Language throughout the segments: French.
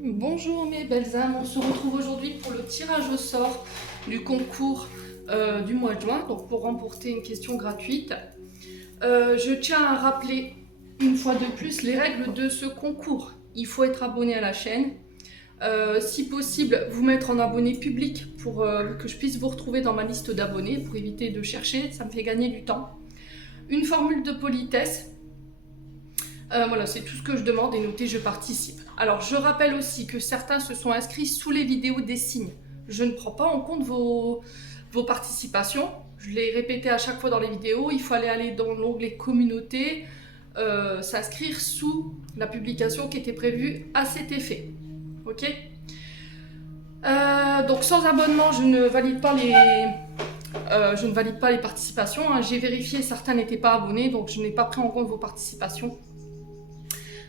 Bonjour mes belles âmes, on se retrouve aujourd'hui pour le tirage au sort du concours du mois de juin, donc pour remporter une question gratuite. Je tiens à rappeler une fois de plus les règles de ce concours. Il faut être abonné à la chaîne, si possible vous mettre en abonné public pour que je puisse vous retrouver dans ma liste d'abonnés pour éviter de chercher, ça me fait gagner du temps. Une formule de politesse. Voilà, c'est tout ce que je demande et notez je participe. Alors je rappelle aussi que certains se sont inscrits sous les vidéos des signes. Je ne prends pas en compte vos participations. Je l'ai répété à chaque fois dans les vidéos. Il faut aller dans l'onglet communauté, s'inscrire sous la publication qui était prévue à cet effet. Ok. Donc sans abonnement, je ne valide pas les participations. Hein. J'ai vérifié, certains n'étaient pas abonnés, donc je n'ai pas pris en compte vos participations.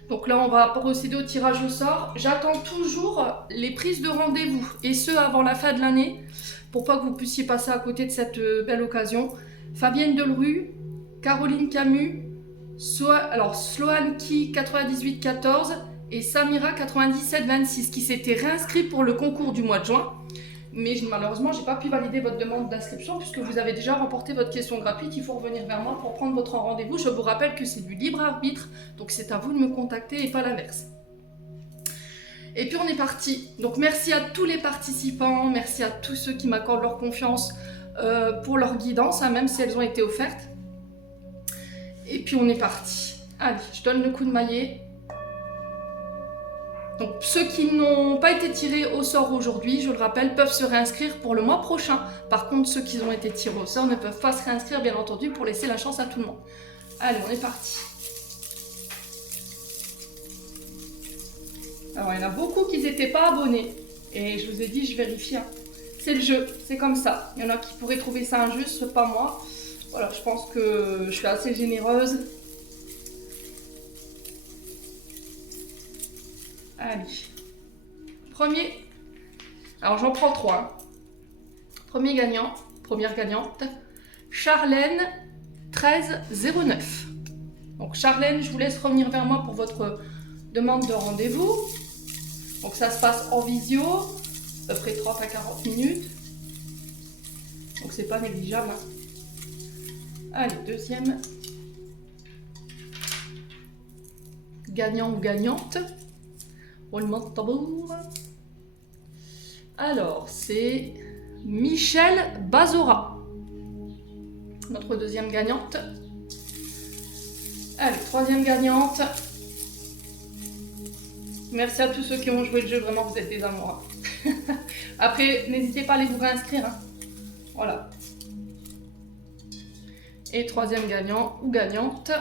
Donc là, on va procéder au tirage au sort. J'attends toujours les prises de rendez-vous, et ce avant la fin de l'année, pour pas que vous puissiez passer à côté de cette belle occasion. Fabienne Delru, Caroline Camus, Sloanki 9814 et Samira 9726 qui s'étaient réinscrits pour le concours du mois de juin. Mais malheureusement, je n'ai pas pu valider votre demande d'inscription puisque vous avez déjà remporté votre question gratuite. Il faut revenir vers moi pour prendre votre rendez-vous. Je vous rappelle que c'est du libre arbitre, donc c'est à vous de me contacter et pas l'inverse. Et puis on est parti. Donc merci à tous les participants, merci à tous ceux qui m'accordent leur confiance pour leur guidance, hein, même si elles ont été offertes. Et puis on est parti. Allez, je donne le coup de maillet. Donc ceux qui n'ont pas été tirés au sort aujourd'hui, je le rappelle, peuvent se réinscrire pour le mois prochain. Par contre, ceux qui ont été tirés au sort ne peuvent pas se réinscrire, bien entendu, pour laisser la chance à tout le monde. Allez, on est parti. Alors, il y en a beaucoup qui n'étaient pas abonnés. Et je vous ai dit, je vérifie. Hein. C'est le jeu, c'est comme ça. Il y en a qui pourraient trouver ça injuste, pas moi. Voilà, je pense que je suis assez généreuse. Allez. Premier. Alors j'en prends 3. Premier gagnant, première gagnante, Charlène 1309. Donc Charlène, je vous laisse revenir vers moi pour votre demande de rendez-vous. Donc ça se passe en visio, à peu près 30 à 40 minutes. Donc c'est pas négligeable. Hein. Allez, deuxième. Gagnant ou gagnante. Roulement de tambour. Alors, c'est Michel Bazora, notre deuxième gagnante. Allez, troisième gagnante. Merci à tous ceux qui ont joué le jeu, vraiment vous êtes des amours. Après, n'hésitez pas à aller vous réinscrire. Hein. Voilà. Et troisième gagnant ou gagnante.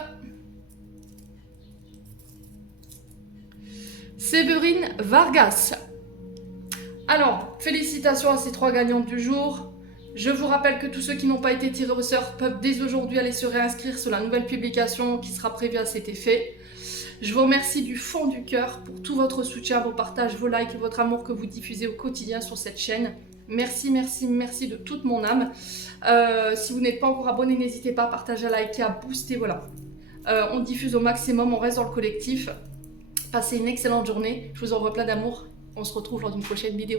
Séverine Vargas. Alors, félicitations à ces 3 gagnantes du jour. Je vous rappelle que tous ceux qui n'ont pas été tirés au sort peuvent dès aujourd'hui aller se réinscrire sur la nouvelle publication qui sera prévue à cet effet. Je vous remercie du fond du cœur pour tout votre soutien, vos partages, vos likes et votre amour que vous diffusez au quotidien sur cette chaîne. Merci, merci, merci de toute mon âme. Si vous n'êtes pas encore abonné, n'hésitez pas à partager, à liker, à booster, voilà. On diffuse au maximum, on reste dans le collectif. Passez une excellente journée, je vous envoie plein d'amour. On se retrouve lors d'une prochaine vidéo.